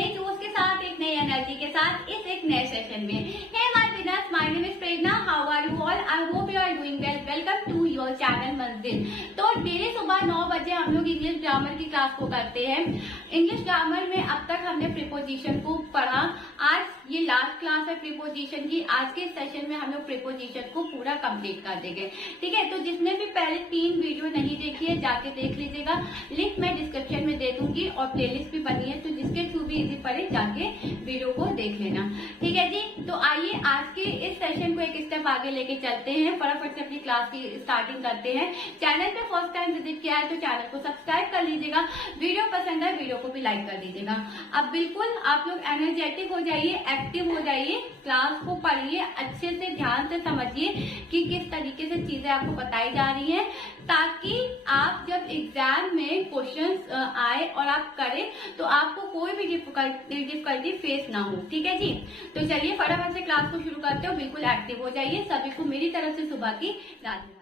नए जोश के साथ, एक नई एनर्जी के साथ इस एक नए सेशन में। Hey my winners, my name is Prerna. How are you all? I hope you are doing well. Welcome to your channel Manzil. तो डेली सुबह 9 बजे हम लोग इंग्लिश ग्रामर की क्लास को करते हैं। इंग्लिश ग्रामर में अब तक हमने प्रीपोजिशन को पढ़ा। आज ये लास्ट क्लास है प्रीपोजिशन की। आज के सेशन में हम लोग प्रीपोजिशन को पूरा कंप्लीट कर देंगे, ठीक है। तो जिसने भी पहले 3 वीडियो नहीं देखी है जाके देख लीजिएगा। लिंक मैं डिस्क्रिप्शन में दे दूंगी और प्लेलिस्ट भी बनी है, तो जिसके थ्रू भी इजी पड़े जाके वीडियो को देख लेना, ठीक है जी। तो आइए आज के इस सेशन को एक स्टेप आगे लेके चलते हैं। फटाफट से अपनी क्लास की स्टार्टिंग करते हैं। चैनल पे फर्स्ट टाइम विजिट किया है तो चैनल को सब्सक्राइब कर लीजिएगा। वीडियो पसंद है वीडियो को भी लाइक कर दीजिएगा। अब बिल्कुल आप लोग एनर्जेटिक हो जाइए, एक्टिव हो जाइए, क्लास को पढ़िए, अच्छे से ध्यान से समझिए कि किस तरीके से चीजें आपको बताई जा रही हैं, ताकि आप जब एग्जाम में क्वेश्चंस आए और आप करें तो आपको कोई भी डिफिकल्टी फेस ना हो, ठीक है जी। तो चलिए फटाफट से क्लास को शुरू करते हो। बिल्कुल एक्टिव हो जाइए। सभी को मेरी तरफ से सुबह की राधे।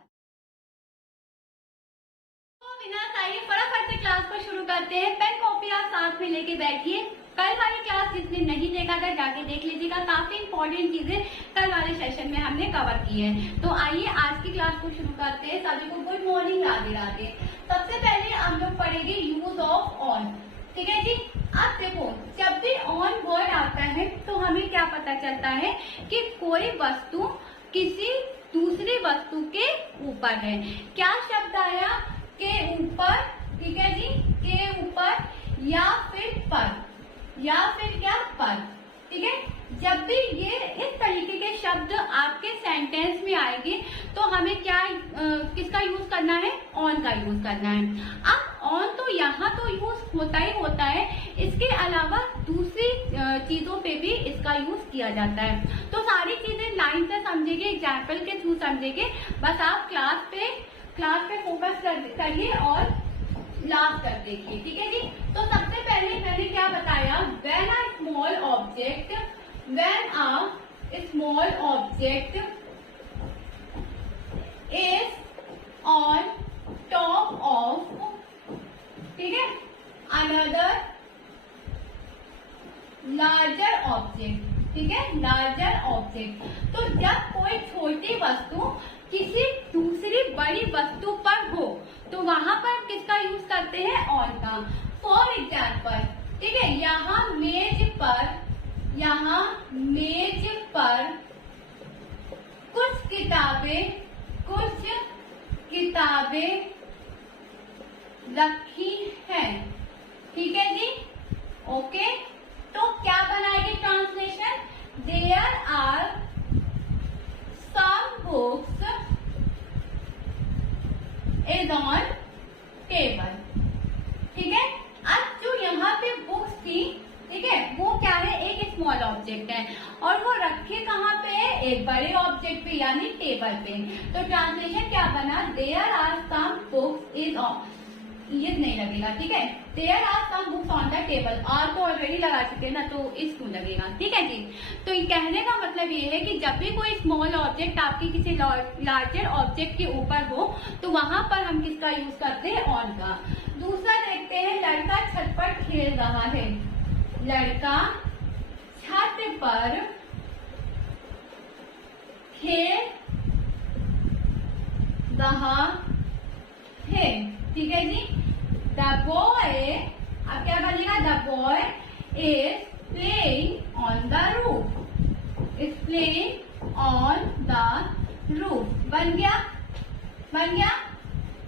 आइए फटाफट से क्लास को शुरू करते हैं। पेन कॉपी आप साथ में लेके बैठिए। कल वाली क्लास जिसने नहीं देखा था जाके देख लीजिएगा। काफी इंपॉर्टेंट चीजें कल वाले सेशन में हमने कवर की है। तो आइए आज की क्लास को शुरू करते हैं। सभी को गुड मॉर्निंग, राधे राधे। सबसे पहले हम लोग पढ़ेंगे यूज ऑफ ऑन, ठीक है जी। अब देखो, जब भी ऑन वर्ड आता है तो हमें क्या पता चलता है कि कोई वस्तु किसी दूसरी वस्तु के ऊपर है। क्या शब्द आया? के ऊपर, ठीक है जी, के ऊपर या फिर पर, या फिर क्या पर, ठीक है। जब भी ये इस तरीके के शब्द आपके सेंटेंस में आएंगे तो हमें क्या किसका यूज करना है? ऑन का यूज करना है। अब ऑन तो यहाँ तो यूज होता ही होता है, इसके अलावा दूसरी चीजों पे भी इसका यूज किया जाता है। तो सारी चीजें लाइन से समझेंगे, एग्जाम्पल के थ्रू समझेंगे। बस आप क्लास पे फोकस करिए और लास्ट तक देखिए, ठीक है जी। तो सबसे पहले मैंने क्या बताया? When a small object is on top of, ठीक है, अनदर लार्जर ऑब्जेक्ट, ठीक है, लार्जर ऑब्जेक्ट। तो जब कोई छोटी वस्तु किसी दूसरी बड़ी वस्तु पर हो तो वहां पर किसका यूज करते हैं? ऑन का। फॉर एग्जाम्पल, ठीक है, यहाँ मेज पर कुछ किताबें रखी हैं, ठीक है जी, ओके। तो क्या बनाएगी translation? There are some books is on table, ठीक है। अब जो यहाँ पे बुक्स थी, ठीक है, वो क्या है? एक स्मॉल ऑब्जेक्ट है और वो रखे कहाँ पे है? एक बड़े ऑब्जेक्ट पे, यानी टेबल पे। तो ट्रांसलेशन क्या बना? There are some books is on, ये नहीं लगेगा, ठीक है। There are some books on the table. Are तो ऑलरेडी लगा चुके हैं ना, तो इसको लगेगा, ठीक है जी। तो ये कहने का मतलब ये है कि जब भी कोई स्मॉल ऑब्जेक्ट आपकी किसी लार्जर ऑब्जेक्ट के ऊपर हो तो वहां पर हम किसका यूज करते हैं? ऑन का। दूसरा देखते हैं, लड़का छत पर खेल रहा है। लड़का छत पर खेल रहा है, ठीक है जी। द बॉय, अब क्या बनेगा? The boy is playing on the roof, is playing on the roof. बन गया।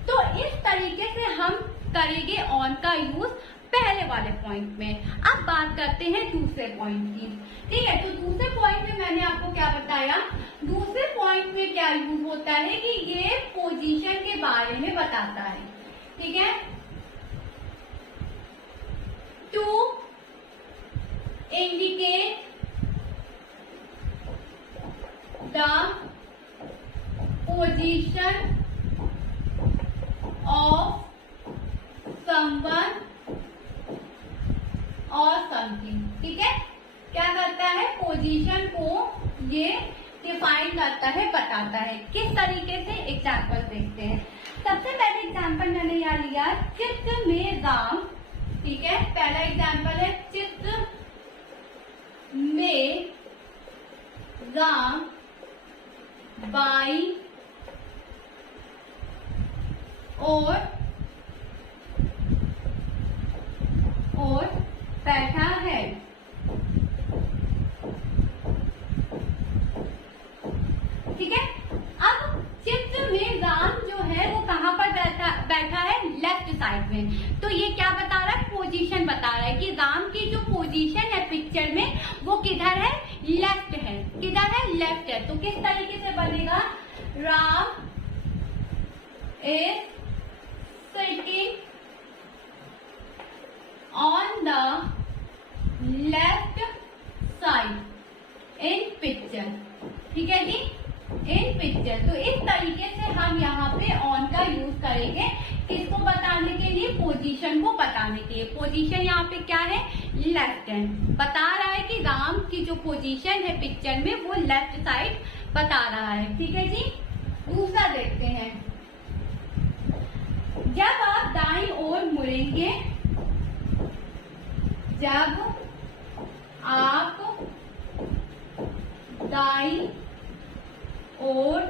तो इस तरीके से हम करेंगे ऑन का यूज पहले वाले पॉइंट में। अब बात करते हैं दूसरे पॉइंट की, ठीक है। तो दूसरे पॉइंट में मैंने आपको क्या बताया? दूसरे पॉइंट में क्या यूज होता है कि ये पोजीशन के बारे में बताता है, ठीक है। To indicate the position of someone और समथिंग, ठीक है। क्या करता है? पोजीशन को ये डिफाइन करता है, बताता है। किस तरीके से? एग्जाम्पल देखते हैं। सबसे पहले एग्जाम्पल मैंने यहाँ लिया, चित्र में राम, ठीक है। पहला एग्जाम्पल है चित्र राम बाई और बैठा है। ठीक है, अब चित्र में राम जो है वो कहाँ पर बैठा है, लेफ्ट साइड में। तो ये क्या बता रहा है, पोजीशन बता रहा है कि राम की जो पोजीशन है पिक्चर में वो किधर है, लेफ्ट है। किधर है, लेफ्ट है। तो किस तरीके से बनेगा, Ram is sitting on the left side in picture. ठीक है जी, इन पिक्चर। तो इस तरीके से हम यहाँ पे ऑन का यूज करेंगे, किसको बताने के लिए, पोजीशन को बताने के लिए। पोजीशन यहाँ पे क्या है, लेफ्ट है। बता रहा है कि राम की जो पोजीशन है पिक्चर में वो लेफ्ट साइड बता रहा है। ठीक है जी, दूसरा देखते हैं। जब आप दाईं ओर मुड़ेंगे, जब आप दाईं ओर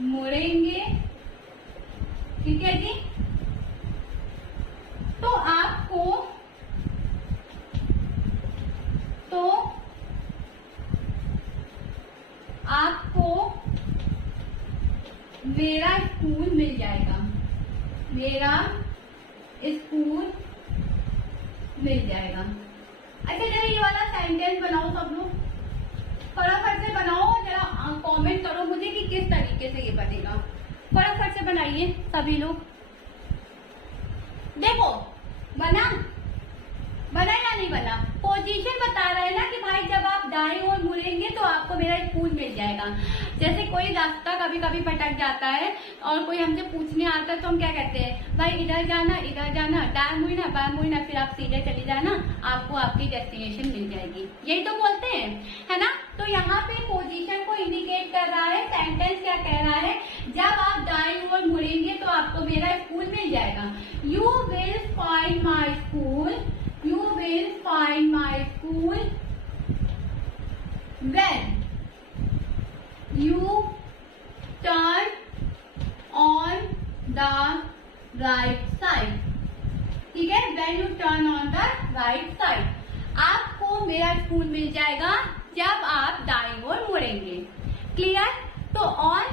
मुड़ेंगे, ठीक है जी, तो आपको मेरा स्कूल मिल जाएगा। मेरा स्कूल मिल जाएगा। अच्छा, जरा ये वाला सेंटेंस बनाओ सब लोग, फटाफट से बनाओ। जरा कमेंट करो मुझे कि किस तरीके से ये बनेगा। फटाफट से बनाइए सभी लोग। देखो, बना या नहीं बना। पोजीशन बता रहा है ना कि भाई जब आप दाईं ओर मुड़ेंगे तो आपको मेरा स्कूल मिल जाएगा। जैसे कोई रास्ता कभी कभी भटक जाता है और कोई हमसे पूछने आता है तो हम क्या कहते हैं, भाई इधर जाना, दाएं मुड़ना, बाएं मुड़ना, फिर आप सीधे चले जाना, आपको आपकी डेस्टिनेशन मिल जाएगी। यही तो बोलते हैं, है ना। तो यहाँ पे पोजीशन को इंडिकेट कर रहा है। सेंटेंस क्या कह रहा है, जब आप दाईं ओर मुड़ेंगे तो आपको मेरा स्कूल मिल जाएगा। You will find my school, you will find my school when you turn on the right side। ठीक है, when you turn on the right side, आपको मेरा स्कूल मिल जाएगा जब आप दाईं ओर मुड़ेंगे। क्लियर। तो ऑन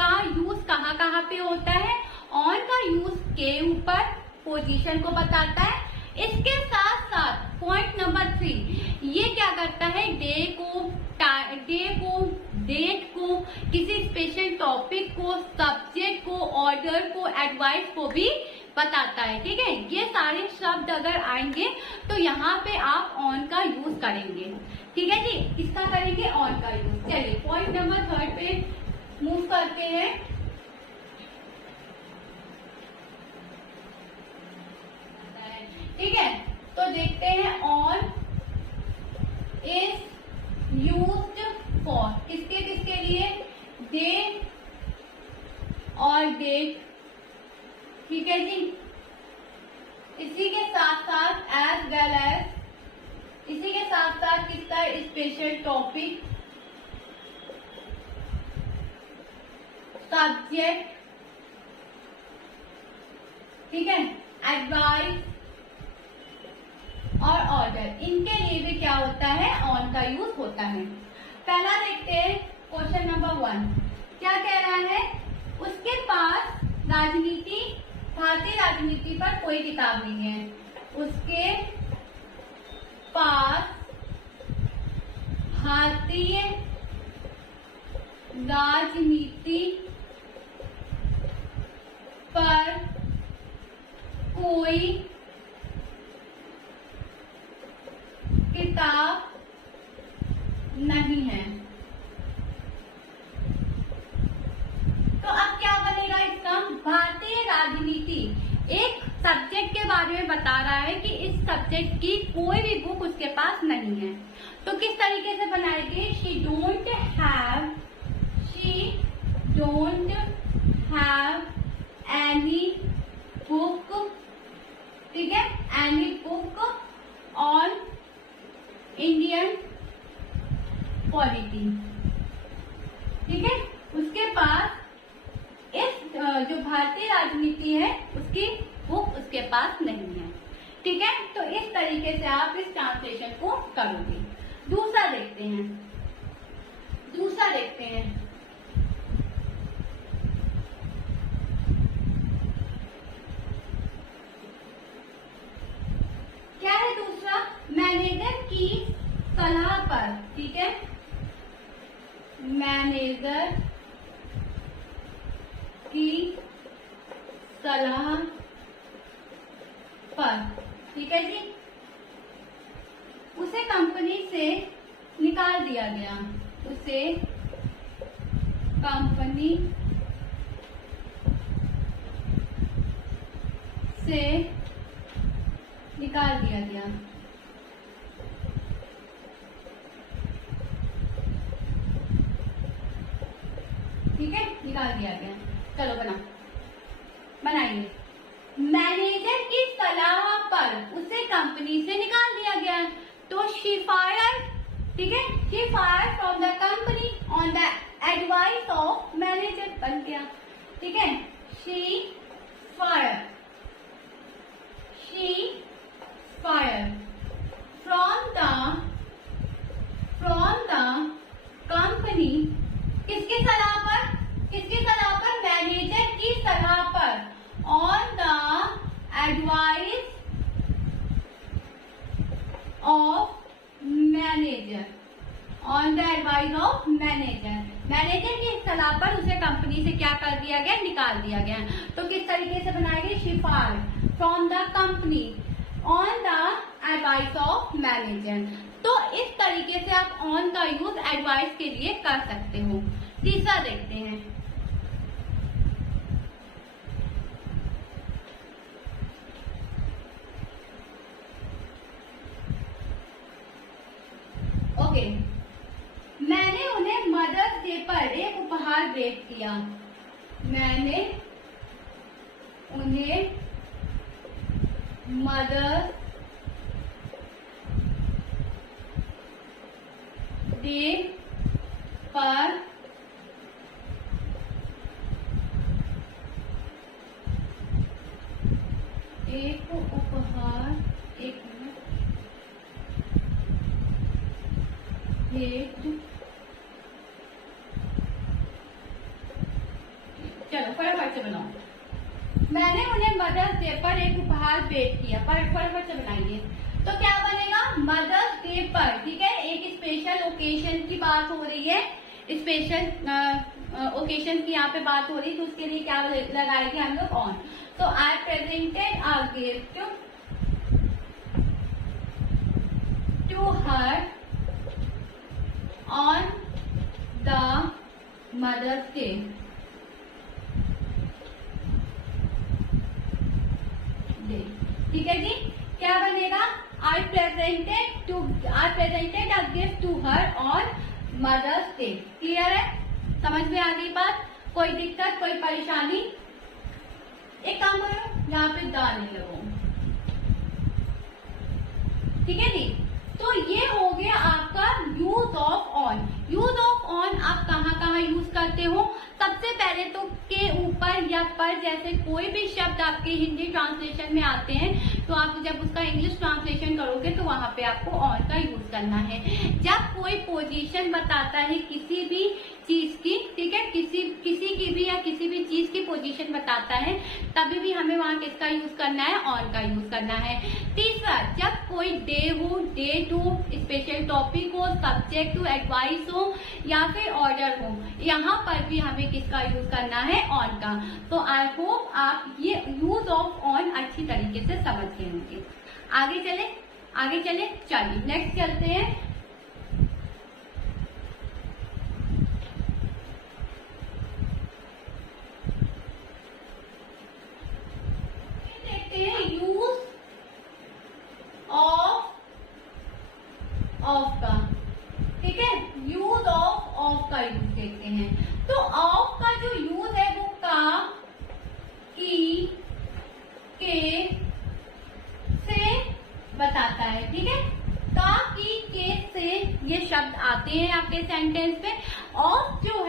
का यूज कहाँ कहाँ पे होता है, ऑन का यूज के ऊपर पोजीशन को बताता है। इसके साथ साथ पॉइंट नंबर 3, ये क्या करता है, डेट को, किसी स्पेशल टॉपिक को, सब्जेक्ट को, ऑर्डर को, एडवाइस को भी बताता है। ठीक है, ये सारे शब्द अगर आएंगे तो यहाँ पे आप ऑन का यूज करेंगे। ठीक है जी, किसका करेंगे, ऑन का यूज। चलिए पॉइंट नंबर 3 पे मूव करते हैं। ठीक है, तो देखते हैं ऑन इज यूज्ड फॉर, किसके किसके लिए, डे और डेट। ठीक है जी, इसी के साथ साथ एज वेल एज, इसी के साथ साथ किसका, स्पेशल टॉपिक, सब्जेक्ट, ठीक है, एडवाइस और ऑर्डर, इनके लिए भी क्या होता है, ऑन का यूज होता है। पहला देखते हैं क्वेश्चन नंबर 1, क्या कह रहा है, उसके पास भारतीय राजनीति पर कोई किताब नहीं है। उसके पास भारतीय राजनीति पर कोई किताब नहीं है। तो अब क्या बनेगा इसका, भारतीय राजनीति एक सब्जेक्ट के बारे में बता रहा है कि इस सब्जेक्ट की कोई भी बुक उसके पास नहीं है। तो किस तरीके से बनाएगी, she don't have any book, ठीक है, any book on Indian polity, ठीक है। उसके पास इस जो भारतीय राजनीति है उसकी बुक उसके पास नहीं है, ठीक है। तो इस तरीके से आप इस ट्रांसलेशन को करोगे। दूसरा देखते हैं, क्या है दूसरा, मैनेजर की सलाह पर, ठीक है, मैनेजर की सलाह पर, ठीक है जी, उसे कंपनी से निकाल दिया गया, उसे कंपनी से निकाल दिया गया, ठीक है, निकाल दिया गया। चलो बनाइए। मैनेजर की सलाह पर उसे कंपनी से निकाल दिया गया, तो शी फायर, ठीक है, she fire from the company on the advice of manager, बन गया, ठीक है। She fire from the company, किसकी सलाह पर, मैनेजर की सलाह पर, on the advice of manager, manager की सलाह पर उसे कंपनी से क्या कर दिया गया, निकाल दिया गया। तो किस तरीके से बनाएंगे, she fire from the company on the advice of manager. तो इस तरीके से आप ऑन का यूज एडवाइस के लिए कर सकते हो। तीसरा देखते हैं, ओके, मैंने उन्हें मदर्स डे पर एक उपहार भेंट किया, मैंने उन्हें मदर्स डे पर एक उपहार, एक मिनट, भेंट, चलो फटाफट से बनाओ। मैंने उन्हें मदर्स डे पर एक उपहार भेंट किया, फटाफट से बनाइए। तो क्या बनेगा, मदर्स डे पर, ठीक है, एक स्पेशल ओकेजन की बात हो रही है, स्पेशल ओकेजन की यहाँ पे बात हो रही है, तो उसके लिए क्या लगाएंगे हम लोग, ऑन। तो I presented a gift to her on the mother's day, ठीक है जी। क्या बनेगा, I presented a gift to her on mother's day. Clear है, समझ में आ गई बात, कोई दिक्कत, कोई परेशानी? एक काम करो, यहाँ पे दाने लगो, ठीक है जी। तो ये हो गया आपका use of on. Use of on आप कहाँ यूज करते हो, सबसे पहले तो के ऊपर या पर जैसे कोई भी शब्द आपके हिंदी ट्रांसलेशन में आते हैं, तो आप जब उसका इंग्लिश ट्रांसलेशन करोगे तो वहां पे आपको ऑन का यूज करना है। जब कोई पोजीशन बताता है किसी भी चीज की, ठीक है, किसी की भी या किसी भी चीज की पोजीशन बताता है, तभी भी हमें वहां किसका यूज करना है, ऑन का यूज करना है। तीसरा, जब कोई डे हो, डेट हो, स्पेशल टॉपिक हो, सब्जेक्ट हो, एडवाइस हो या फिर ऑर्डर हो, यहाँ पर भी हमें किसका यूज करना है, ऑन का। तो आई होप आप ये यूज ऑफ ऑन अच्छी तरीके से समझ गए होंगे। आगे चले, चलिए नेक्स्ट चलते हैं। यूज ऑफ का, ठीक है, यूज ऑफ का यूज देखते हैं। तो ऑफ का जो यूज है वो का, की, के से बताता है, ठीक है, का, की, के से ये शब्द आते हैं आपके सेंटेंस में। ऑफ जो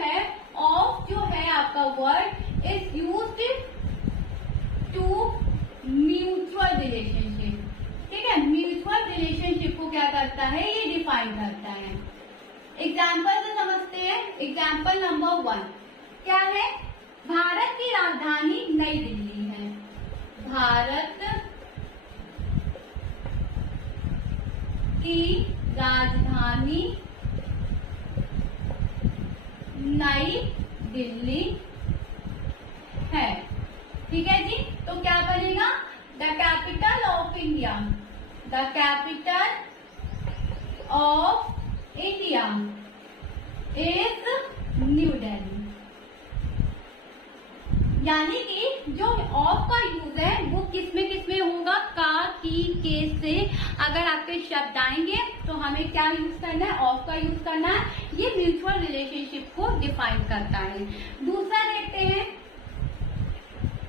है आपका word is used to mutual relationship. ठीक है, म्यूचुअल रिलेशनशिप को क्या करता है, ये डिफाइन करता है। एग्जाम्पल से समझते हैं। एग्जाम्पल नंबर 1 क्या है, भारत की राजधानी नई दिल्ली है। भारत की राजधानी नई दिल्ली है। ठीक है जी, तो क्या बनेगा, the capital of India, the capital of India is new Delhi. यानी कि जो ऑफ का यूज है वो किसमें होगा, का, की, के से अगर आपके शब्द आएंगे तो हमें क्या यूज करना है, ऑफ का यूज करना है। ये म्यूचुअल रिलेशनशिप को डिफाइन करता है। दूसरा देखते हैं,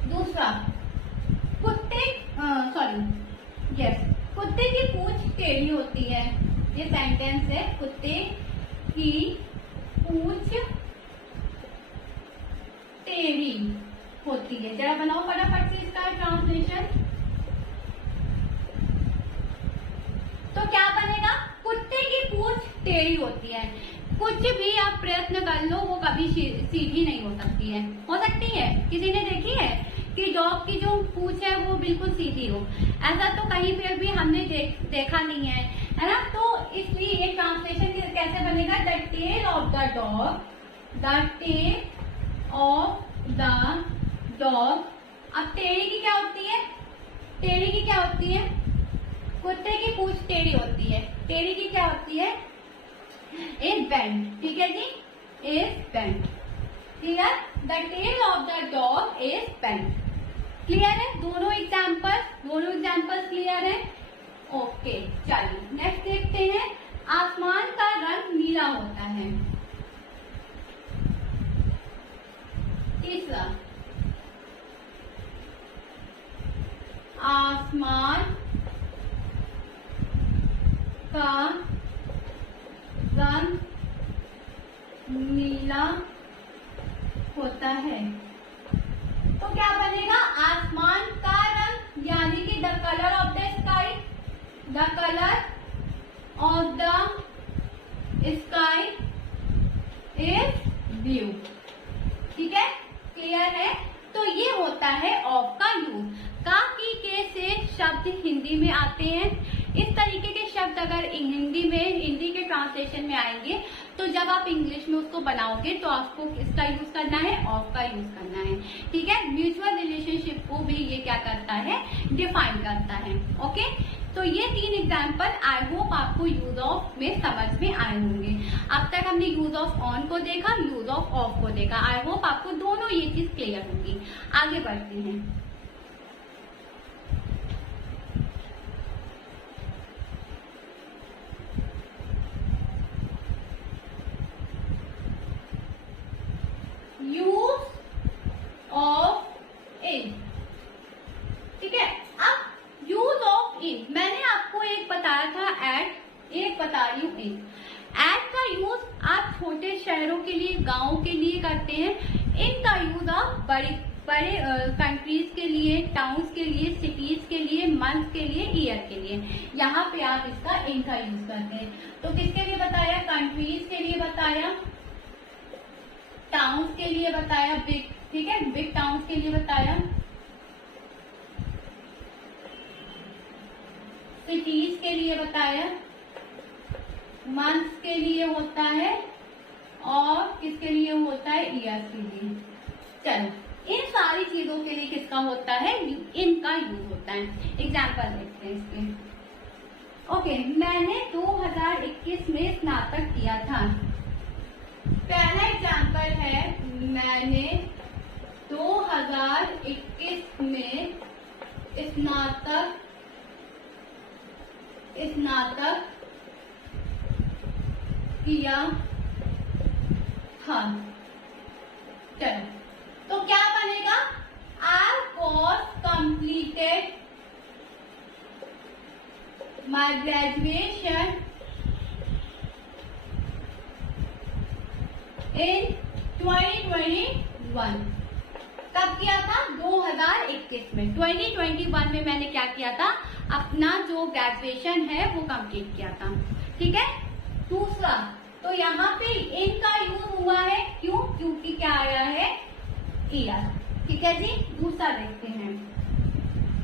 दूसरा कुत्ते की पूंछ टेढ़ी होती है। ये सेंटेंस है, कुत्ते की पूंछ टेढ़ी होती है। जरा बनाओ फटाफट से इसका ट्रांसलेशन। तो क्या बनेगा, कुत्ते की पूंछ टेढ़ी होती है। कुछ भी आप प्रयत्न कर लो वो कभी सीधी नहीं हो सकती है। हो सकती है, किसी ने देखी है कि डॉग की जो पूंछ है वो बिल्कुल सीधी हो, ऐसा तो कहीं पर भी हमने देखा नहीं है ना। तो इसलिए ये ट्रांसलेशन कैसे बनेगा, the tail of the dog, the tail of the dog. अब टेढ़ी की क्या होती है, टेढ़ी की क्या होती है, कुत्ते की पूंछ टेढ़ी होती है। टेढ़ी की क्या होती है, इज बेंड। ठीक है जी, is bend. Clear, the tail of the dog is bend. Clear है, दोनों एग्जाम्पल्स क्लियर है। ओके, चलिए नेक्स्ट देखते हैं। आसमान का रंग नीला होता है। तीसरा, आसमान का रंग नीला होता है। तो क्या बनेगा, आसमान का रंग यानी कि the colour of the sky, the colour of the sky is blue. ठीक है, क्लियर है। तो ये होता है ऑफ का यूज। का, की, के से शब्द हिंदी में आते हैं। इस तरीके के शब्द अगर हिंदी के ट्रांसलेशन में आएंगे तो जब आप इंग्लिश में उसको बनाओगे तो आपको इसका यूज करना है, ऑफ का यूज करना है। ठीक है, म्यूचुअल रिलेशनशिप को भी ये क्या करता है, डिफाइन करता है। ओके, तो ये 3 एग्जाम्पल आई होप आपको यूज ऑफ में समझ में आए होंगे। अब तक हमने यूज ऑफ ऑन को देखा, यूज ऑफ ऑफ को देखा। आई होप आपको दोनों ये चीज क्लियर होगी। आगे बढ़ते हैं। यूज ऑफ इन। ठीक है, अब यूज ऑफ इन मैंने आपको एक बताया था एट, एक बता रही हूँ इन। एट का यूज आप छोटे शहरों के लिए, गांवों के लिए करते हैं। इन का यूज आप बड़े कंट्रीज के लिए, टाउन्स के लिए, सिटीज के लिए, मंथ के लिए, ईयर के लिए, यहाँ पे आप इसका इन का यूज करते हैं। तो किसके लिए बताया, कंट्रीज के लिए बताया, टाउन्स के लिए बताया, बिग, ठीक है, बिग टाउन्स के लिए बताया, सिटीज के लिए बताया, मंथ्स के लिए होता है और किसके लिए होता है, ईयर के लिए। चलो, इन सारी चीजों के लिए किसका होता है, इनका यूज होता है। एग्जाम्पल देखते हैं इसके। ओके, मैंने 2021 में स्नातक किया था। पहला एग्जाम्पल है, मैंने 2021 में स्नातक किया था। चलो, तो क्या बनेगा, I was completed my graduation in 2021। कब किया था? 2021 में। 2021 में मैंने क्या किया था? अपना जो ग्रेजुएशन है वो कंप्लीट किया था। ठीक है। दूसरा, तो यहाँ पे इन का यूज हुआ है, क्यों? क्योंकि क्या आया है? ईयर। ठीक है जी। दूसरा देखते हैं।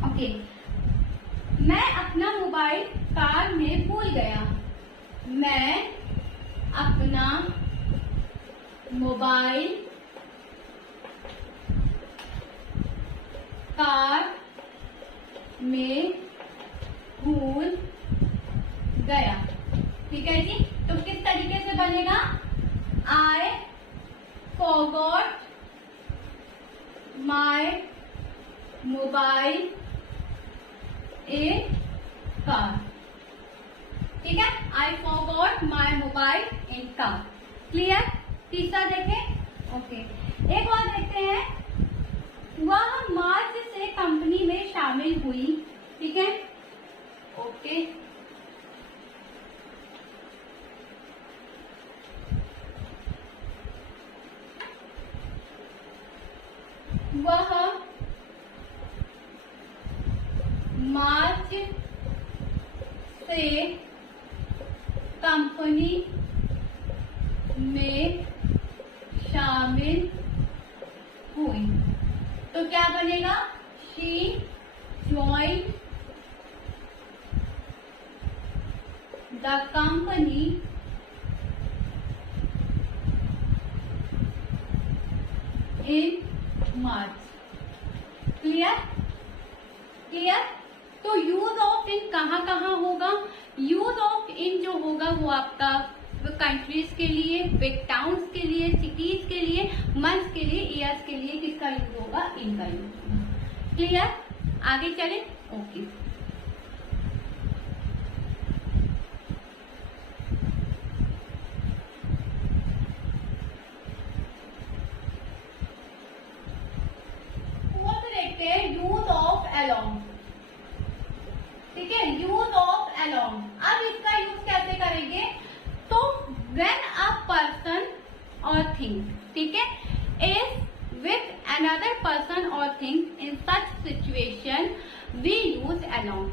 ओके, मैं अपना मोबाइल कार में भूल गया। मैं अपना मोबाइल कार में भूल गया। ठीक है जी। तो किस तरीके से बनेगा? I forgot my mobile in car। ठीक है। I forgot my mobile in car। Clear? तीसरा देखें। ओके, एक और देखते हैं। वह मार्च से कंपनी में शामिल हुई। ठीक है। ओके, वह मार्च से कंपनी में शामिल हुई। तो क्या बनेगा? She joined the company in March. Clear? Clear? तो यूज ऑफ इन कहाँ होगा? यूज ऑफ इन जो होगा वो आपका कंट्रीज के लिए, बिग टाउन्स के लिए, सिटीज के लिए, मंथ्स के लिए, ईयर्स के लिए किसका यूज होगा? इन का यूज होगा। क्लियर? आगे चले। Okay, use of along. ठीक है, यूज ऑफ अलोंग। अब इसका यूज कैसे करेंगे? तो व्हेन अ पर्सन और थिंग, ठीक है, इज विथ अनदर पर्सन और thing in such situation we use along.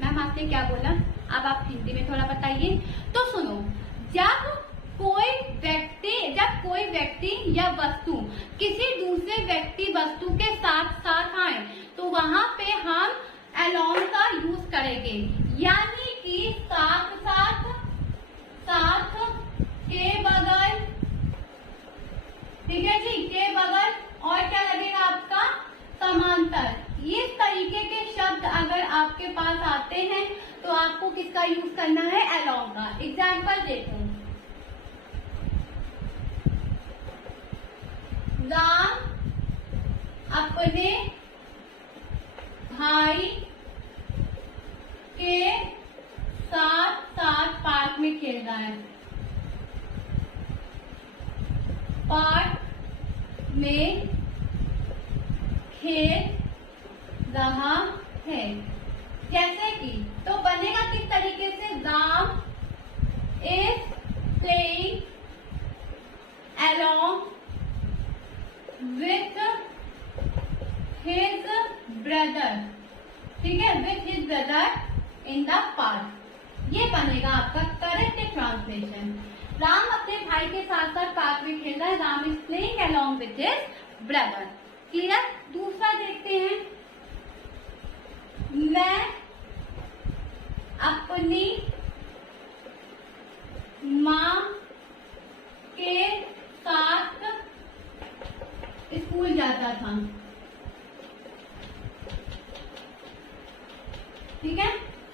Ma'am आपने क्या बोला? अब आप हिंदी में थोड़ा बताइए। तो सुनो, जब कोई व्यक्ति या वस्तु किसी दूसरे व्यक्ति वस्तु के साथ साथ आए तो वहां पे हम अलोंग का यूज करेंगे, यानी कि साथ साथ, साथ के बगल। ठीक है जी, के बगल। और क्या लगेगा आपका? समांतर। इस तरीके के शब्द अगर आपके पास आते हैं तो आपको किसका यूज करना है? अलोंग का। एग्जाम्पल देखो, राम अपने भाई के साथ साथ पार्क में खेल रहा है। पार्क में खेल रहा है। जैसे कि, तो बनेगा किस तरीके से? Ram is playing along with his brother। ठीक है, with his brother in the park। ये बनेगा आपका करेक्ट ट्रांसलेशन। राम अपने भाई के साथ साथ पार्क में खेल रहा है। Ram is playing along with his brother. Clear? दूसरा देखते हैं, मैं अपनी माँ के साथ स्कूल जाता था। ठीक है,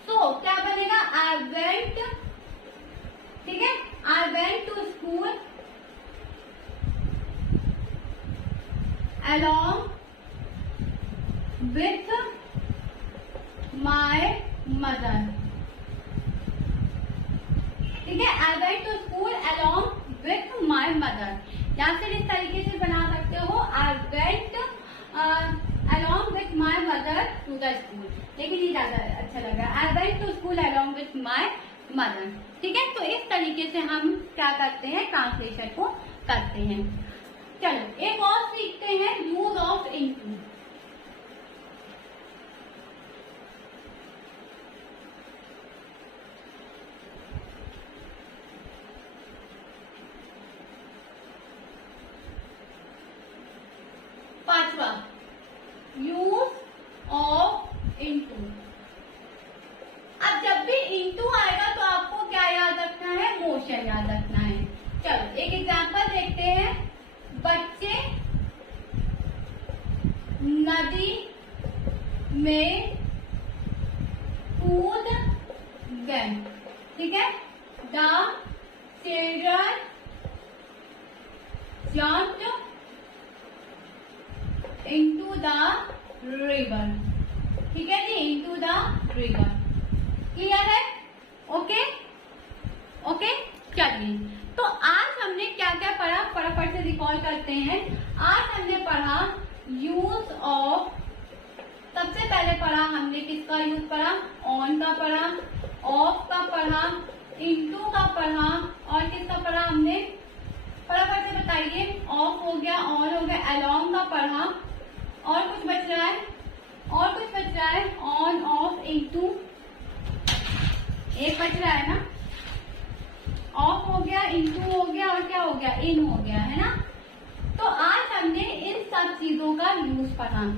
सो क्या बनेगा? आई वेंट, ठीक है, I went to school along with my mother। ठीक है, I went to school along with my mother। या फिर इस तरीके से बना सकते हो, I went along with my mother to the school। लेकिन ये ज्यादा अच्छा लग रहा है, I went to school along with my mother। ठीक है, तो इस तरीके से हम क्या करते हैं, ट्रांसलेशन को करते हैं। चलो एक और सीखते हैं, यूज ऑफ इनटू। पांचवा, यूज ऑफ इनटू। अब जब भी इनटू आएगा तो आपको क्या याद रखना है, मोशन याद रखना है। चलो एक एग्जांपल देखते हैं। बच्चे नदी में कूद गए, ठीक है। The children jumped into the river, ठीक है जी, इनटू द रिवर। क्लियर है? Okay okay. चलिए तो आज हमने क्या क्या पढ़ा, फटाफट से रिकॉल करते हैं। आज हमने पढ़ा यूज ऑफ, सबसे पहले पढ़ा हमने किसका यूज पढ़ा, ऑन का पढ़ा, ऑफ का पढ़ा, इनटू का पढ़ा, और किसका पढ़ा हमने, फटाफट से बताइए। ऑफ हो गया, ऑन हो गया, अलोंग का पढ़ा, और कुछ बच रहा है, और कुछ बच रहा है, ऑन ऑफ इनटू, एक बच रहा है ना, ऑफ हो गया, इनटू हो गया, और क्या हो गया, इन हो गया, है ना। तो आज हमने इन सब चीजों का यूज पढ़ा,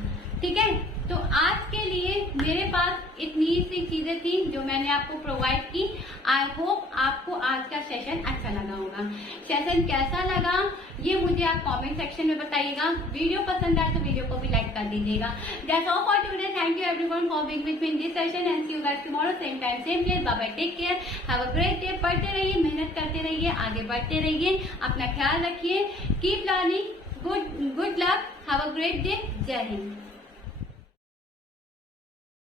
ठीक है। तो आज के लिए मेरे पास इतनी सी चीजें थी जो मैंने आपको प्रोवाइड की। आई होप आपको आज का सेशन अच्छा लगा होगा। सेशन कैसा लगा ये मुझे आप कमेंट सेक्शन में बताइएगा। वीडियो पसंद आए तो वीडियो को भी लाइक कर दीजिएगा। That's all for today. Thank you everyone for being with me in this session and see you guys tomorrow same time same place. Bye bye, take care, have a great day. पढ़ते रहिए, मेहनत करते रहिए, आगे बढ़ते रहिए, अपना ख्याल रखिए, keep learning, good luck, have a great day. जय हिंद।